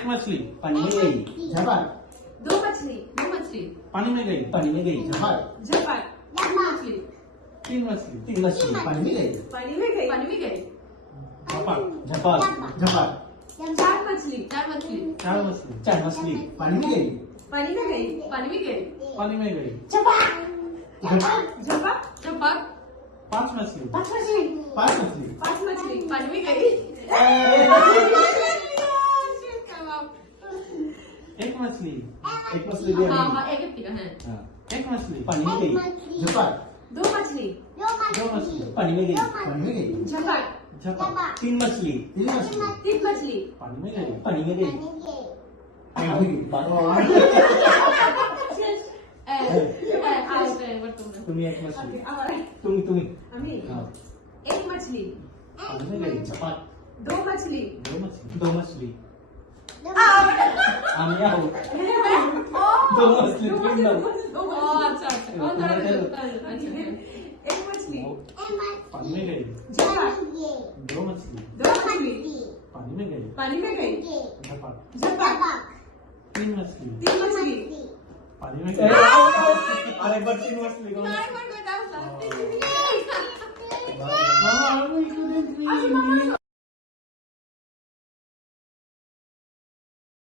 एक मछली पानी में गई झपट दो मछली पानी में गई झपट झपट तीन मछली तीन मछली पानी में गई पानी में गई झपट झपट झपट चार मछली चार मछली पानी में गई पानी में गई पानी में गई झपट पांच मछली पांच मछली पांच मछली पानी में गई एक मछली भी हाँ अभी हाँ एक है हाँ, एक मछली पानी में गई झपट दो मछली दो मछली पानी में गई झपट झपट तीन मछली तीन मछली पानी में गई पानी में गई तुम्ही एक मछली तुम्ही हाँ, एक मछली पानी में गई झपट दो मछली दो मछली आम्ही आहो दो मछली तीन मछली अच्छा एक मछली पानी में गई झपट दो मछली पानी में गई झपट तीन मछली पानी में गई अरे बट तीन मछली कौन नाही पण बताओ हाँ,